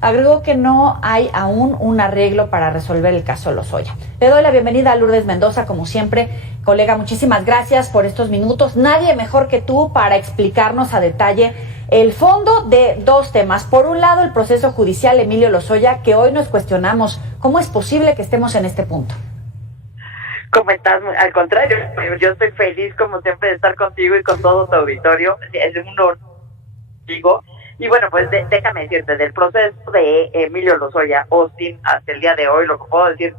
agregó que no hay aún un arreglo para resolver el caso Lozoya. Le doy la bienvenida a Lourdes Mendoza, como siempre. Colega, muchísimas gracias por estos minutos. Nadie mejor que tú para explicarnos a detalle el fondo de dos temas. Por un lado, el proceso judicial Emilio Lozoya, que hoy nos cuestionamos cómo es posible que estemos en este punto. ¿Cómo estás? Al contrario, yo estoy feliz como siempre de estar contigo y con todo tu auditorio. Es un honor, digo. Y bueno, pues déjame decirte, del proceso de Emilio Lozoya Austin hasta el día de hoy, lo que puedo decir,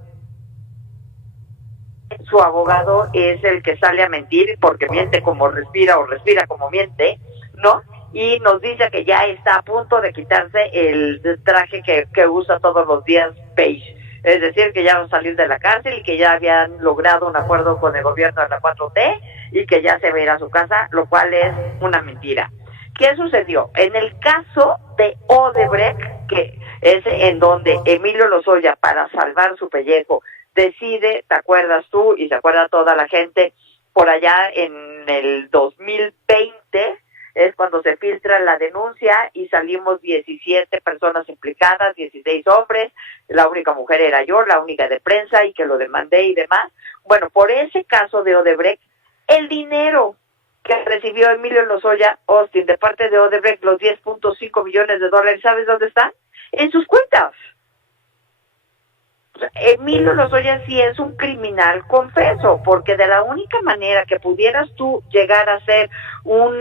su abogado es el que sale a mentir porque miente como respira o respira como miente, ¿no? Y nos dice que ya está a punto de quitarse el traje que usa todos los días beige. Es decir, que ya va a salir de la cárcel y que ya habían logrado un acuerdo con el gobierno de la 4T y que ya se va a ir a su casa, lo cual es una mentira. ¿Qué sucedió? En el caso de Odebrecht, que es en donde Emilio Lozoya, para salvar su pellejo, decide, ¿te acuerdas tú y se acuerda toda la gente, por allá en el 2020, es cuando se filtra la denuncia y salimos 17 personas implicadas, 16 hombres, la única mujer era yo, la única de prensa y que lo demandé y demás? Bueno, por ese caso de Odebrecht, el dinero que recibió Emilio Lozoya Austin de parte de Odebrecht, los 10.5 millones de dólares, ¿sabes dónde están? En sus cuentas. O sea, Emilio Lozoya sí es un criminal, confeso, porque de la única manera que pudieras tú llegar a ser un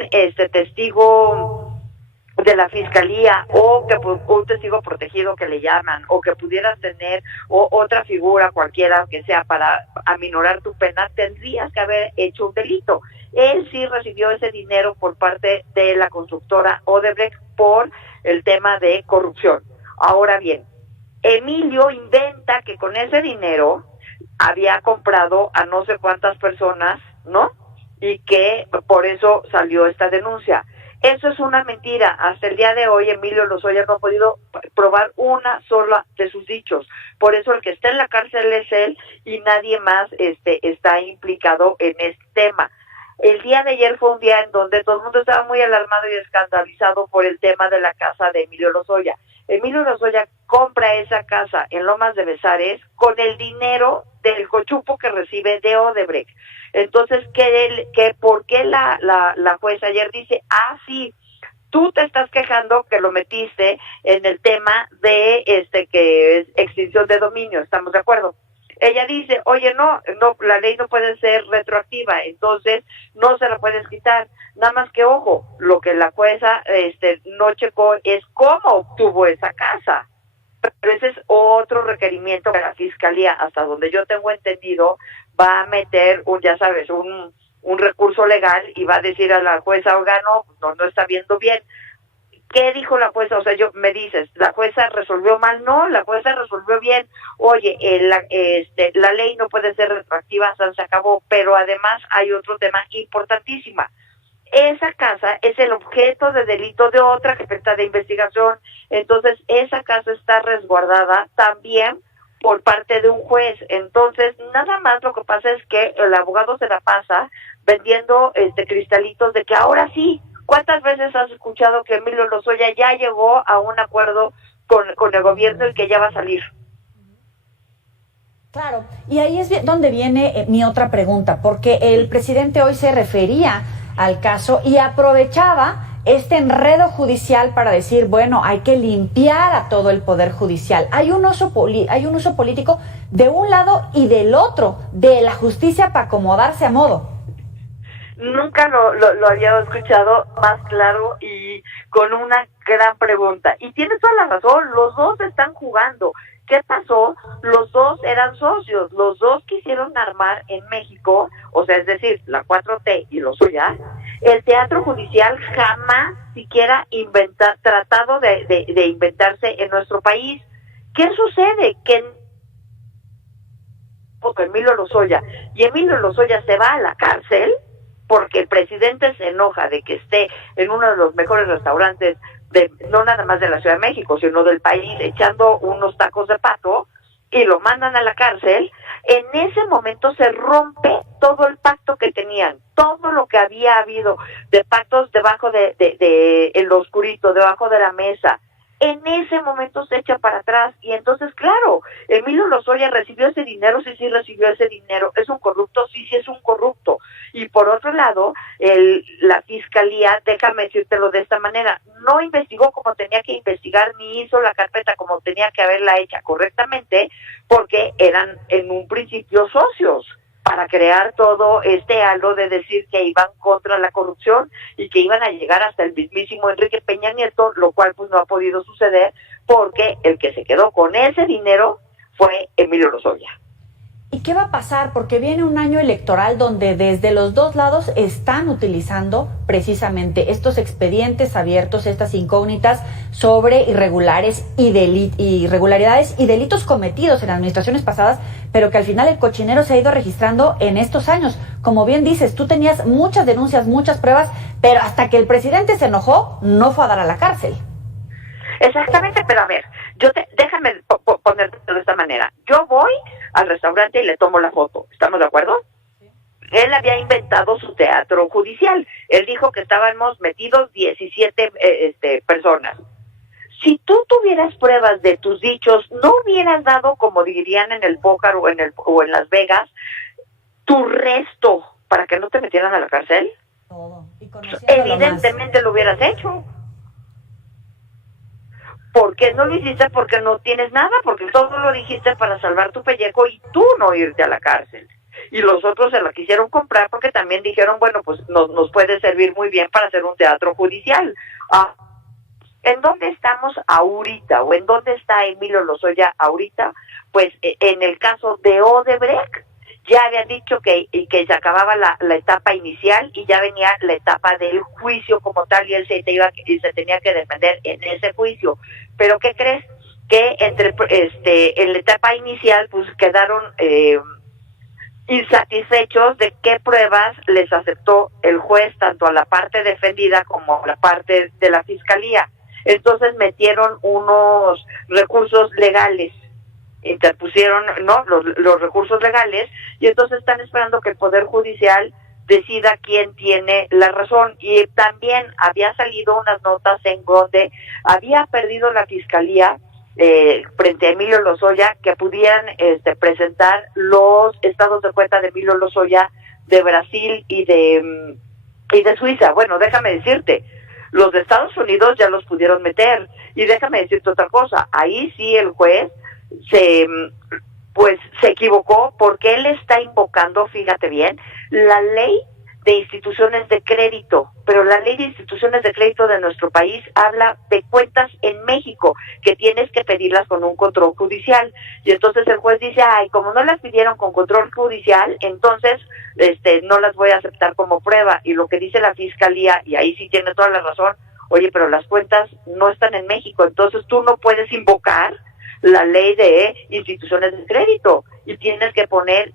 testigo de la fiscalía o que un testigo protegido que le llaman, o que pudieras tener otra figura cualquiera que sea para aminorar tu pena, tendrías que haber hecho un delito. Él sí recibió ese dinero por parte de la constructora Odebrecht por el tema de corrupción. Ahora bien, Emilio inventa que con ese dinero había comprado a no sé cuántas personas, ¿no? Y que por eso salió esta denuncia. Eso es una mentira. Hasta el día de hoy Emilio Lozoya no ha podido probar una sola de sus dichos. Por eso el que está en la cárcel es él y nadie más está implicado en este tema. El día de ayer fue un día en donde todo el mundo estaba muy alarmado y escandalizado por el tema de la casa de Emilio Lozoya. Emilio Lozoya compra esa casa en Lomas de Bezares con el dinero del cochupo que recibe de Odebrecht. Entonces, ¿por qué la jueza ayer dice, sí, tú te estás quejando que lo metiste en el tema de que es extinción de dominio? ¿Estamos de acuerdo? Ella dice, oye, no, la ley no puede ser retroactiva, entonces no se la puedes quitar. Nada más que, ojo, lo que la jueza no checó es cómo obtuvo esa casa. Pero ese es otro requerimiento que la fiscalía, hasta donde yo tengo entendido, va a meter un recurso legal y va a decir a la jueza, oiga, no está viendo bien. ¿Qué dijo la jueza? O sea, me dices, ¿la jueza resolvió mal? No, la jueza resolvió bien. Oye, la ley no puede ser retroactiva, se acabó, pero además hay otro tema importantísimo. Esa casa es el objeto de delito de otra carpeta de investigación, entonces esa casa está resguardada también por parte de un juez. Entonces, nada más lo que pasa es que el abogado se la pasa vendiendo cristalitos de que ahora sí. ¿Cuántas veces has escuchado que Emilio Lozoya ya llegó a un acuerdo con el gobierno y que ya va a salir? Claro, y ahí es donde viene mi otra pregunta, porque el presidente hoy se refería al caso y aprovechaba este enredo judicial para decir, bueno, hay que limpiar a todo el poder judicial. Hay un uso político de un lado y del otro de la justicia para acomodarse a modo. Nunca lo había escuchado más claro y con una gran pregunta. Y tienes toda la razón, los dos están jugando. ¿Qué pasó? Los dos eran socios, los dos quisieron armar en México, o sea, es decir, la 4T y Lozoya, el teatro judicial jamás siquiera tratado de inventarse en nuestro país. ¿Qué sucede? Que Emilio Lozoya se va a la cárcel porque el presidente se enoja de que esté en uno de los mejores restaurantes no nada más de la Ciudad de México, sino del país, echando unos tacos de pato, y lo mandan a la cárcel. En ese momento se rompe todo el pacto que tenían, todo lo que había habido de pactos debajo en lo oscurito, debajo de la mesa, en ese momento se echa para atrás. Y entonces, claro, Emilio Lozoya recibió ese dinero, sí recibió ese dinero, es un corrupto, sí es un corrupto. Y por otro lado, la fiscalía, déjame decírtelo de esta manera, no investigó como tenía que investigar, ni hizo la carpeta como tenía que haberla hecha correctamente, porque eran en un principio socios para crear todo este halo de decir que iban contra la corrupción y que iban a llegar hasta el mismísimo Enrique Peña Nieto, lo cual pues no ha podido suceder porque el que se quedó con ese dinero fue Emilio Lozoya. ¿Y qué va a pasar? Porque viene un año electoral donde desde los dos lados están utilizando precisamente estos expedientes abiertos, estas incógnitas sobre irregularidades y delitos cometidos en administraciones pasadas, pero que al final el cochinero se ha ido registrando en estos años. Como bien dices, tú tenías muchas denuncias, muchas pruebas, pero hasta que el presidente se enojó, no fue a dar a la cárcel. Exactamente, pero a ver, déjame ponértelo de esta manera. Yo voy al restaurante y le tomo la foto, ¿estamos de acuerdo? Sí. Él había inventado su teatro judicial. Él dijo que estábamos metidos 17 personas. Si tú tuvieras pruebas de tus dichos, no hubieras dado, como dirían en el póker o en Las Vegas, tu resto para que no te metieran a la cárcel. Todo. Evidentemente lo hubieras hecho. ¿Por qué no lo hiciste? Porque no tienes nada, porque todo lo dijiste para salvar tu pellejo y tú no irte a la cárcel. Y los otros se la quisieron comprar porque también dijeron, bueno, pues nos puede servir muy bien para hacer un teatro judicial. ¿En dónde estamos ahorita? ¿O en dónde está Emilio Lozoya ahorita? Pues en el caso de Odebrecht, ya habían dicho que se acababa la etapa inicial y ya venía la etapa del juicio como tal y él se tenía que defender en ese juicio. Pero ¿qué crees? Que en la etapa inicial pues quedaron insatisfechos de qué pruebas les aceptó el juez, tanto a la parte defendida como a la parte de la fiscalía. Entonces metieron unos recursos legales, interpusieron los recursos legales y entonces están esperando que el Poder Judicial decida quién tiene la razón. Y también había salido unas notas en donde había perdido la fiscalía frente a Emilio Lozoya que pudieran presentar los estados de cuenta de Emilio Lozoya de Brasil y de Suiza. Bueno, déjame decirte, los de Estados Unidos ya los pudieron meter y déjame decirte otra cosa, ahí sí el juez se equivocó porque él está invocando, fíjate bien, la ley de instituciones de crédito, pero la ley de instituciones de crédito de nuestro país habla de cuentas en México, que tienes que pedirlas con un control judicial, y entonces el juez dice, como no las pidieron con control judicial, entonces no las voy a aceptar como prueba, y lo que dice la fiscalía, y ahí sí tiene toda la razón, oye, pero las cuentas no están en México, entonces tú no puedes invocar la ley de instituciones de crédito y tienes que poner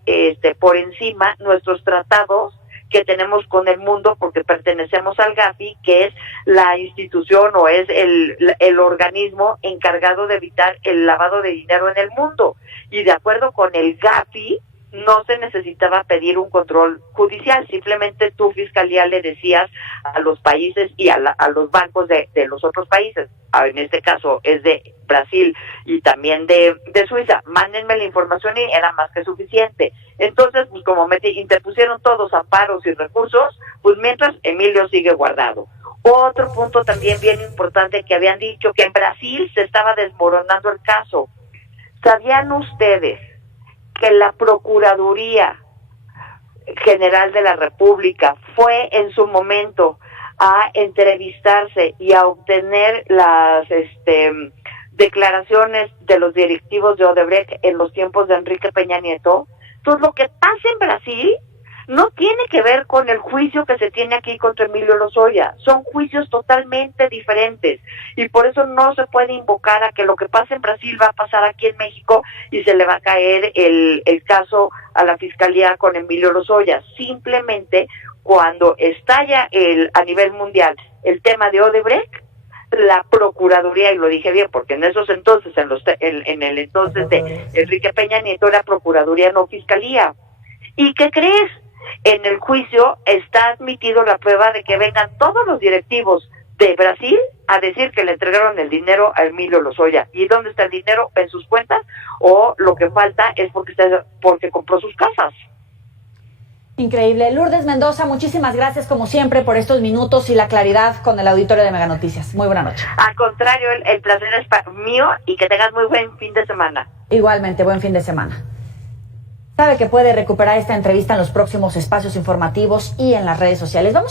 por encima nuestros tratados que tenemos con el mundo porque pertenecemos al GAFI, que es la institución o es el organismo encargado de evitar el lavado de dinero en el mundo. Y de acuerdo con el GAFI, no se necesitaba pedir un control judicial, simplemente tu fiscalía le decías a los países y a los bancos de los otros países, en este caso es de Brasil y también de Suiza, mándenme la información y era más que suficiente. Entonces, pues como interpusieron todos amparos y recursos, pues mientras Emilio sigue guardado. Otro punto también bien importante que habían dicho, que en Brasil se estaba desmoronando el caso. ¿Sabían ustedes que la Procuraduría General de la República fue en su momento a entrevistarse y a obtener las declaraciones de los directivos de Odebrecht en los tiempos de Enrique Peña Nieto? Entonces, lo que pasa en Brasil no tiene que ver con el juicio que se tiene aquí contra Emilio Lozoya. Son juicios totalmente diferentes y por eso no se puede invocar a que lo que pasa en Brasil va a pasar aquí en México y se le va a caer el caso a la fiscalía con Emilio Lozoya. Simplemente cuando estalla a nivel mundial el tema de Odebrecht, la Procuraduría, y lo dije bien porque en esos entonces, en el entonces de Enrique Peña Nieto era Procuraduría, no Fiscalía. ¿Y qué crees? En el juicio está admitido la prueba de que vengan todos los directivos de Brasil a decir que le entregaron el dinero a Emilio Lozoya. ¿Y dónde está el dinero? ¿En sus cuentas? ¿O lo que falta es porque compró sus casas? Increíble. Lourdes Mendoza, muchísimas gracias como siempre por estos minutos y la claridad con el auditorio de Mega Noticias. Muy buena noche. Al contrario, el placer es mío y que tengas muy buen fin de semana. Igualmente, buen fin de semana. Sabe que puede recuperar esta entrevista en los próximos espacios informativos y en las redes sociales. Vamos